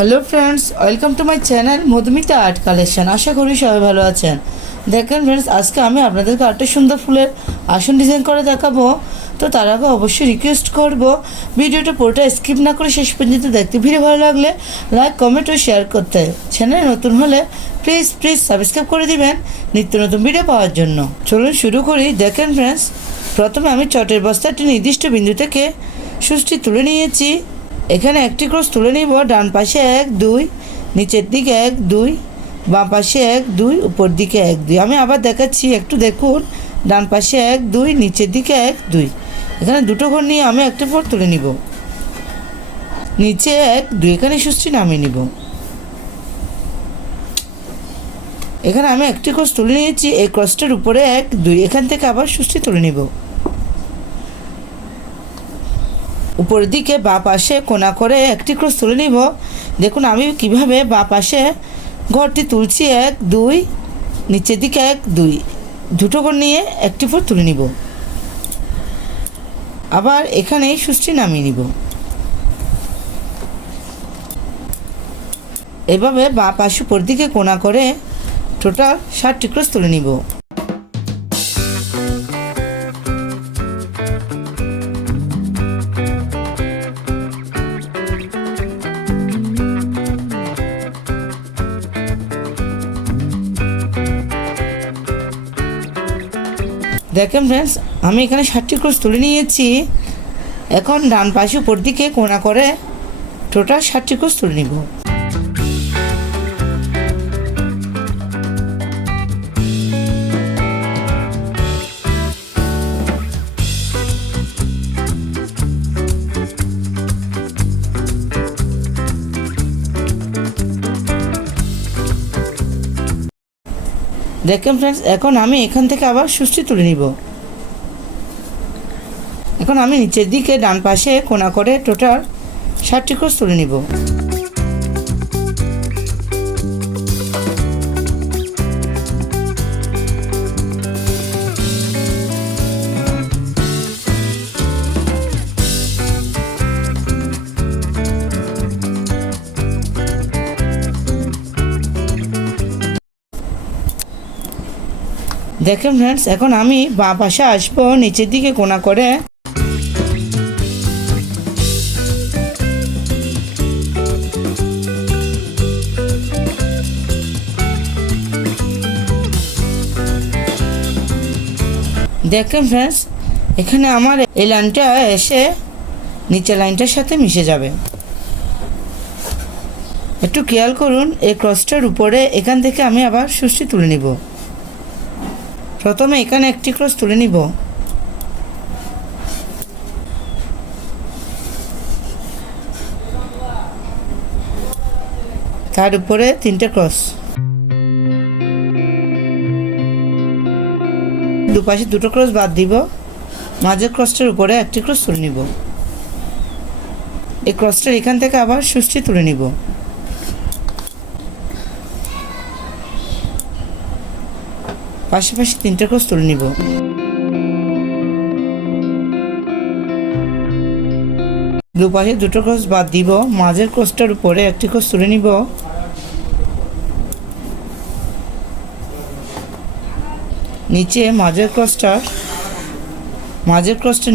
Hello friends, welcome to my channel Madhumita art collection. আশা করি সবাই ভালো আছেন। দেখেন ফ্রেন্ডস, আজকে আমি আপনাদেরকে একটা সুন্দর ফুলের আসন ডিজাইন করে দেখাবো। তো তার আগে অবশ্যই রিকোয়েস্ট করব ভিডিওটা পুরোটা স্কিপ না করে শেষ পর্যন্ত দেখতে। ভিডিও ভালো লাগলে লাইক, কমেন্ট ও শেয়ার করতে। চ্যানেলে নতুন হলে প্লিজ সাবস্ক্রাইব করে দিবেন নিত্য নতুন ভিডিও পাওয়ার জন্য। চলুন শুরু করি। দেখেন ফ্রেন্ডস, প্রথমে আমি চটের বস্তাটি নির্দিষ্ট বিন্দু থেকে সুচটি তুলে নিয়েছি। এখানে একটি ক্রস তুলে নিব। ডান পাশে 1 2, নিচের দিকে 1 2, বাম পাশে 1 2, উপর দিকে 1 2। আমি আবার দেখাচ্ছি, একটু দেখুন। ডান পাশে 1 2, নিচের দিকে 1 2। এখানে দুটো ঘর নিয়ে আমি একটা পর তুলে নিব। নিচে 1 2, এখানে সুচটি নামিয়ে নিব। এখানে আমি একটি ক্রস তুলে নিয়েছি। এই ক্রসটার উপরে 1 2, এখান থেকে আবার সুচটি তুলে নিব। উপরের দিকে বাঁ পাশে কোণা করে একটি ক্রস তুলে নিব। দেখুন আমি কিভাবে বাঁ পাশে ঘরটি তুলছি। 1 2, নিচের দিকে 1 2, দুটো ঘর নিয়ে একটি পর তুলে নিব। আবার এখানে সুচটি নামিয়ে নিব। এভাবে বাঁ পাশে উপর দিকে কোণা করে টোটাল 60টি ক্রস তুলে নিব। দেখেন ফ্রেন্ডস, আমি এখানে 60টি ক্রস তুলে নিয়েছি। এখন ডান পাশে উপর দিকে কোণা করে টোটাল 60টি ক্রস তুলে নিব। দেখেন ফ্রেন্ডস, এখন আমি এখান থেকে আবার সুচটি তুলে নিব। এখন আমি নিচের দিকে ডান পাশে কোণা করে টোটাল 60টি ক্রস তুলে নিব। দেখেন ফ্রেন্ডস, এখন আমি বাঁ পাশে আসবো। নিচের দিকে কোণা করে দেখেন ফ্রেন্ডস, এখানে আমার এই লাইনটা এসে নিচের লাইনটার সাথে মিশে যাবে। একটু খেয়াল করুন, এই ক্রসটার উপরে এখান থেকে আমি আবার সুচটি তুলে নিব। প্রথমে এখানে একটি ক্রস তুলে নিব। তার উপরে 3টে ক্রস। দুপাশে 2টো ক্রস বাদ দিব। মাঝের ক্রসটার উপরে একটি ক্রস তুলে নিব। এই ক্রসটার এখান থেকে আবার সুচটি তুলে নিব। পাশাপাশি 3টে ক্রস তুলে নিব। দুপাশে 2টো ক্রস বাদ দিব। মাঝের ক্রসটার উপরে একটি ক্রস তুলে নিব। নিচে মাঝের ক্রসটার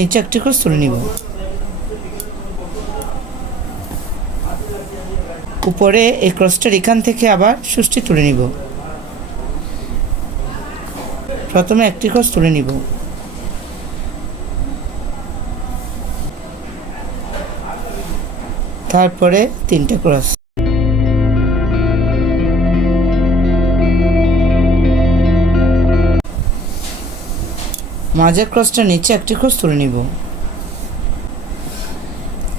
নিচে একটি ক্রস তুলে নিব। উপরে এই ক্রসটার এখান থেকে আবার সুচটি তুলে নিব। প্রথমে একটি ক্রস তুলে নিব। তারপরে 3টে ক্রস। মাঝের ক্রসটার নিচে একটি ক্রস তুলে নিব।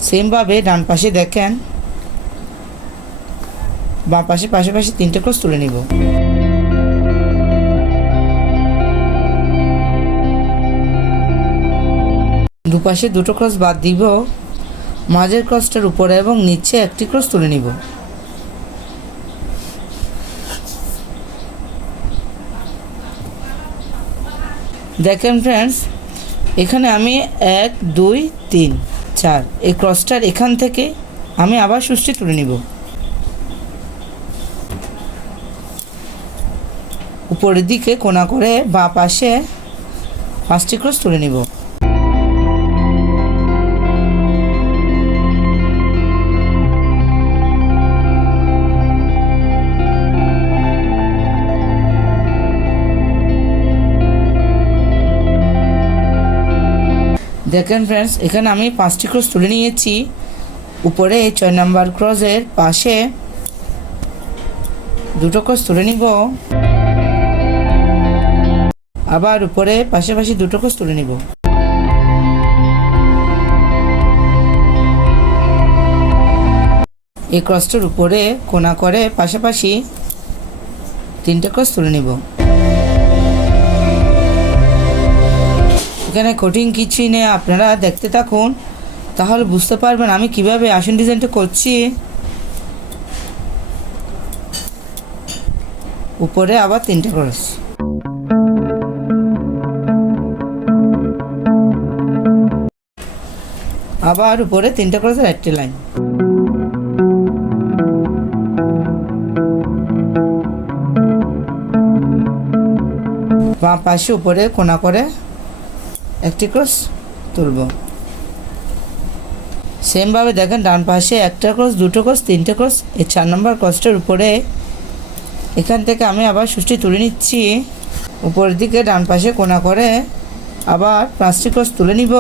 সেমভাবে ডান পাশে দেখেন, বাম পাশে পাশাপাশি 3টে ক্রস তুলে নিব। দুপাশে 2টো ক্রস বাদ দিব। মাঝের ক্রসটার উপরে এবং নিচে একটি ক্রস তুলে নিব। দেখেন ফ্রেন্ডস, এখানে আমি 1 2 3 4 এই ক্রসটার এখান থেকে আমি আবার সুচটি তুলে নিব। উপরের দিকে কোনা করে বাঁ পাশে 5টি ক্রস তুলে নিব। দেখেন ফ্রেন্ডস, এখানে আমি 5টি ক্রস তুলে নিয়েছি। উপরে 6 নাম্বার ক্রসের পাশে 2টো ক্রস তুলে নিব, আবার উপরে পাশাপাশি 2টো ক্রস তুলে নিব। এই ক্রসটার উপরে কোনা করে পাশাপাশি 3টে ক্রস তুলে নিব। এখানে কঠিন কিছুই নেই, আপনারা দেখতে থাকুন, তাহলে বুঝতে পারবেন আমি কিভাবে আসন ডিজাইনটা করছি। উপরে আবার 3টে ক্রস, আবার উপরে 3টে ক্রসের একটি লাইন, বাঁ পাশে উপরে কোনা করে একটি ক্রস তুলব। সেমভাবে দেখেন ডান পাশে 1টা ক্রস, 2টো ক্রস, 3টে ক্রস। এই 4 নম্বর ক্রসটার উপরে এখান থেকে আমি আবার সুষ্টি তুলে নিচ্ছি। উপরের দিকে ডান পাশে কোনা করে আবার 5টি ক্রস তুলে নিব।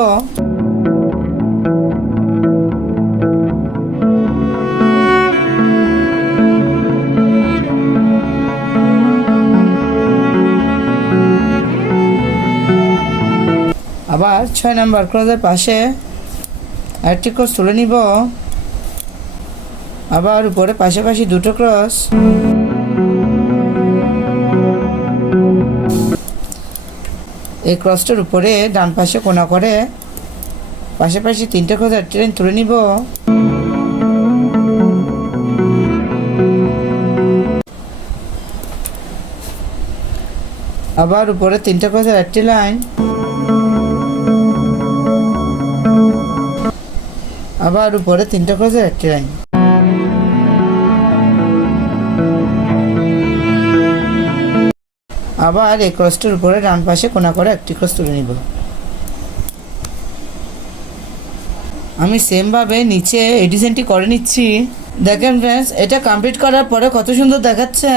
আবার 6 নাম্বার ক্রসের পাশে একটি ক্রস তুলে নিব, আবার উপরে পাশাপাশি 2টো ক্রস, এই ক্রসটার উপরে ডান পাশে কোনা করে পাশাপাশি 3টে ক্রস একটি লাইন তুলে নিব। আবার উপরে 3টে ক্রসের একটি লাইন, আবার উপরে 3টে ক্রসের একটি লাইন। আবার এই ক্রসটার উপরে ডান পাশে কোনা করে একটি ক্রস তুলে নিব। আমি সেমভাবে নিচে এই ডিজাইনটি করে নিচ্ছি। দেখেন ফ্রেন্ডস, এটা কমপ্লিট করার পরে কত সুন্দর দেখাচ্ছে।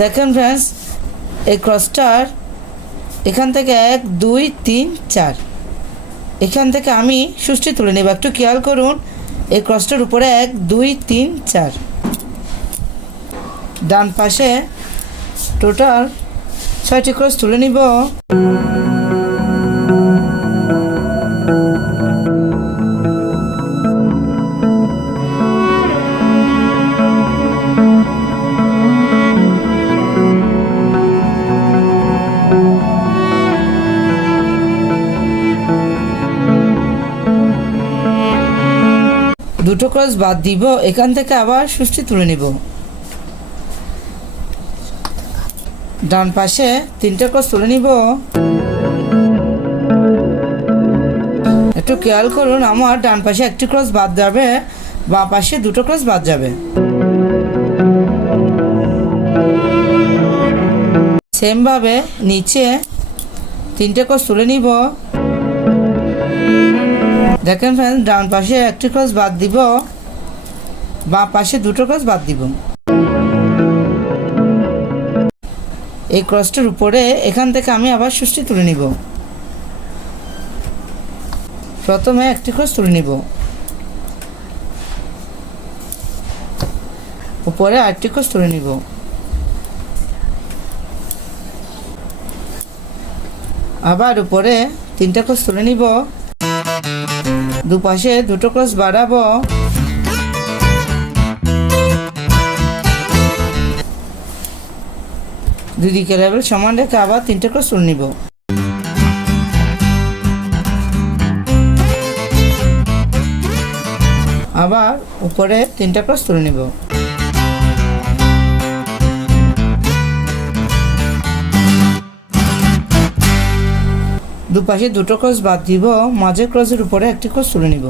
দেখেন ফ্রেন্ডস, এই ক্রসটার এখান থেকে 1 2 3 4 এখান থেকে আমি সুষ্টি তুলে নেব। একটু খেয়াল করুন, এই ক্রসটার উপরে 1 2 3 4, ডান পাশে টোটাল 6টি ক্রস তুলে নিব। দুটো ক্রস বাদ দিব, এখান থেকে আবার সুষ্টি তুলে নিব। ডান পাশে 3টে ক্রস তুলে নিব। একটু খেয়াল করুন, আমার ডান পাশে একটি ক্রস বাদ যাবে, বাঁ পাশে 2টো ক্রস বাদ যাবে। সেমভাবে নিচে 3টে ক্রস তুলে নিব। দেখেন ফ্রেন্ডস, ডান পাশে একটি ক্রস বাদ দিব, বাঁ পাশে 2টো ক্রস বাদ দিব। এই ক্রসটার উপরে এখান থেকে আমি আবার সুষ্টি তুলে নিব। প্রথমে একটি ক্রস তুলে নিব, উপরে আরেকটি ক্রস তুলে নিব, আবার উপরে 3টে ক্রস তুলে নিব, দুপাশে 2টো ক্রস বাড়াবো, দুদিকে লেভেল সমান রেখে আবার 3টে ক্রস তুলে নিব। আবার উপরে 3টে ক্রস তুলে নিব। দুপাশে 2টো ক্রস বাদ দিব, মাঝের ক্রসের উপরে একটি ক্রস তুলে নিব।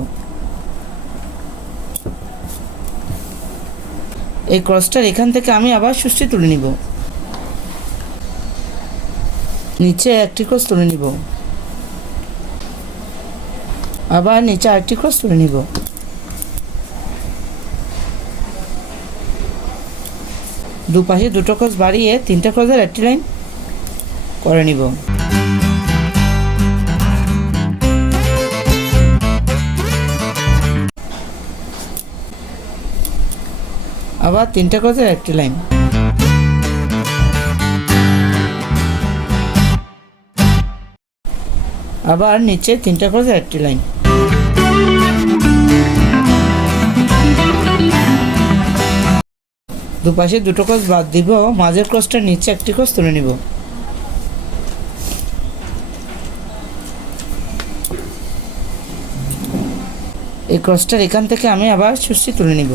এই ক্রসটার এখান থেকে আমি আবার সুষ্টি তুলে নিব। নিচে একটি ক্রস তুলে নিব, আবার নিচে আরেকটি ক্রস তুলে নিব। দুপাশে দুটো ক্রস বাড়িয়ে 3টা ক্রসের একটি লাইন করে নিব। আবার 3টা ক্রসের একটি লাইন। আবার নিচে 3টা ক্রসের একটি লাইন। দুপাশে দুটো ক্রস বাদ দিব, মাঝের ক্রসটার নিচে একটি ক্রস তুলে নিব। এই ক্রসটার এখান থেকে আমি আবার সুষ্টি তুলে নিব।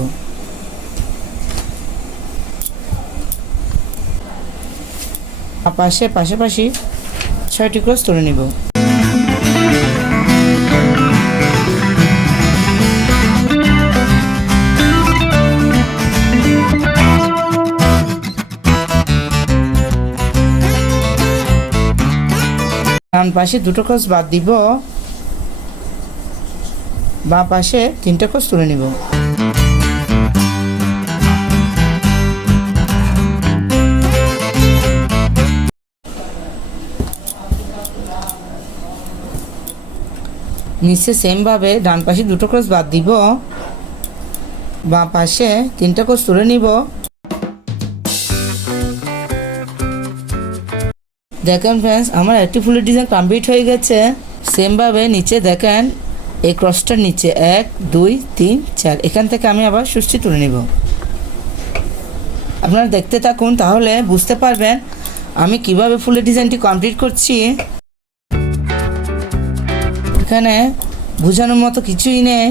পাশে পাশাপাশি 6টি ক্রস তুলে নিব। ডান পাশে দুটো ক্রস বাদ দিব, বাঁ পাশে 3টা ক্রস তুলে নিব। নিচে সেম ভাবে ডান পাশে দুটো ক্রস বাদ দিব, বাঁ পাশে 3টা ক্রস তুলে নিব। দেখেন ফ্রেন্ডস, আমার একটি ফুলের ডিজাইন কমপ্লিট হয়ে গেছে। সেম ভাবে নিচে দেখেন এই ক্রসটার নিচে 1 2 3 4 এখান থেকে আমি আবার সুষ্টি তুলে নিব। আপনারা দেখতে থাকুন, তাহলে বুঝতে পারবেন আমি কিভাবে ফুলের ডিজাইনটি কমপ্লিট করছি। এখানে বোঝানোর মতো কিছুই নেই।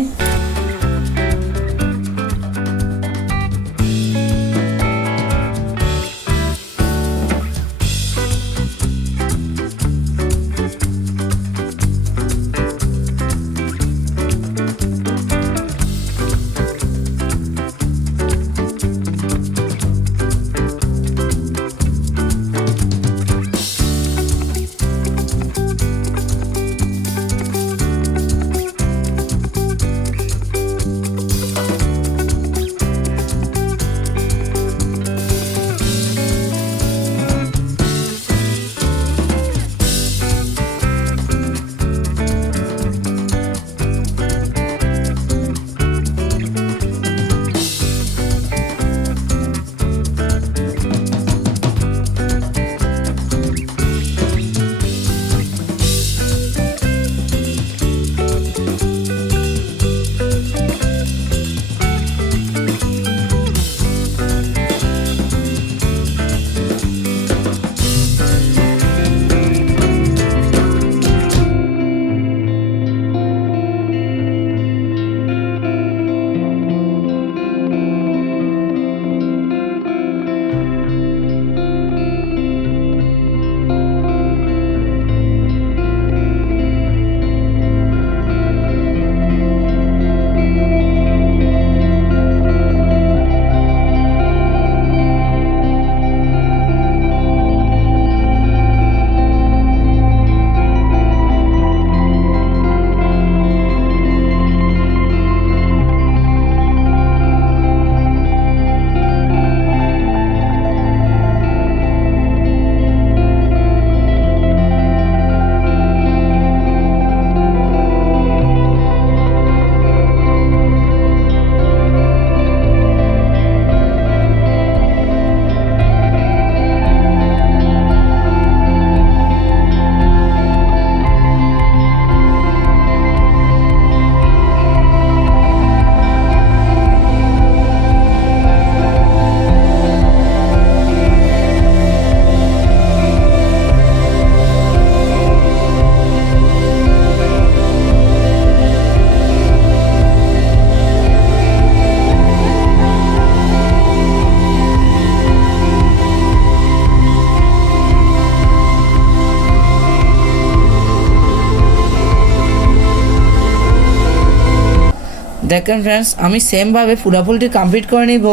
দেখেন ফ্রেন্ডস, আমি সেমভাবে পুরো ফুলটি কমপ্লিট করে নিব।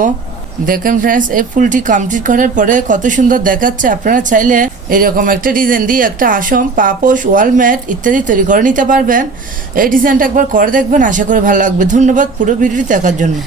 দেখেন ফ্রেন্ডস, এই ফুলটি কমপ্লিট করার পরে কত সুন্দর দেখাচ্ছে। আপনারা চাইলে এরকম একটা ডিজাইন দিয়ে একটা আসন, পাপোশ, ওয়াল ম্যাট ইত্যাদি তৈরি করে নিতে পারবেন। এই ডিজাইনটা একবার করে দেখবেন, আশা করি ভালো লাগবে। ধন্যবাদ পুরো ভিডিওটি দেখার জন্য।